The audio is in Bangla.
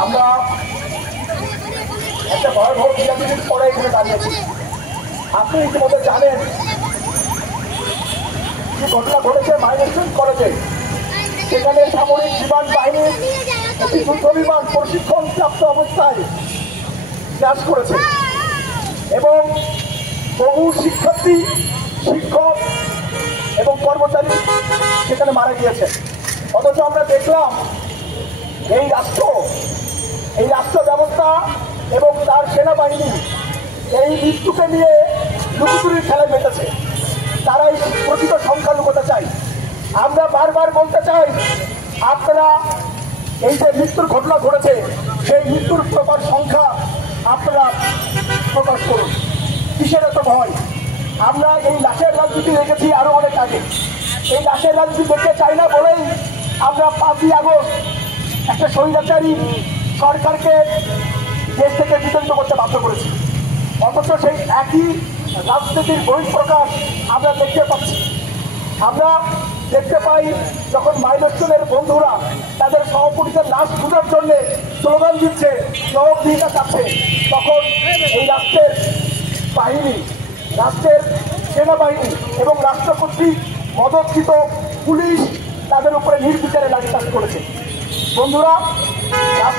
আমরা একটা ভয়াবহ ক্রীড়াবিদের পরে এখানে দাঁড়িয়েছি। আপনি ইতিমধ্যে জানেন যে ঘটনা ঘটেছে মাইলস্টোন কলেজে। সেখানে সামরিক বিমান বাহিনীর একটি যুদ্ধ বিমান প্রশিক্ষণ প্রাপ্ত অবস্থায় ক্র্যাশ করেছে এবং বহু শিক্ষার্থী, শিক্ষক এবং কর্মচারী সেখানে মারা গিয়েছে। অথচ আমরা দেখলাম এই রাষ্ট্র ব্যবস্থা এবং তার সেনাবাহিনী এই মৃত্যুকে নিয়ে লুকোচুরির খেলায় মেতেছে। তারা এই প্রকৃত সংখ্যা লুকোতে চাই। আমরা বারবার বলতে চাই, আপনারা এই যে মৃত্যুর ঘটনা ঘটেছে সেই মৃত্যুর প্রপার সংখ্যা আপনারা প্রকাশ করুন। কিসের এত ভয়? আমরা এই লাশের রাজনীতি দেখেছি আরো অনেক আগে। এই লাশের রাজনীতি দেখতে চাই না বলেই আমরা 5ই আগস্ট একটা স্বৈরাচারী সরকারকে দেশ থেকে বিতাড়িত করতে বাধ্য করেছি। অথচ সেই একই রাজনীতির বহিঃপ্রকাশ আমরা দেখতে পাচ্ছি। আমরা দেখতে পাই যখন মাইলস্টোনের বন্ধুরা তাদের সহপাঠীদের লাশ খোঁজার জন্য স্লোগান দিচ্ছে, জবাবদিহিতা চাচ্ছে, তখন এই রাষ্ট্রের বাহিনী, রাষ্ট্রের সেনাবাহিনী এবং রাষ্ট্র কর্তৃক মদতকৃত পুলিশ তাদের উপরে নির্বিচারে লাঠিচার্জ করেছে। বন্ধুরা,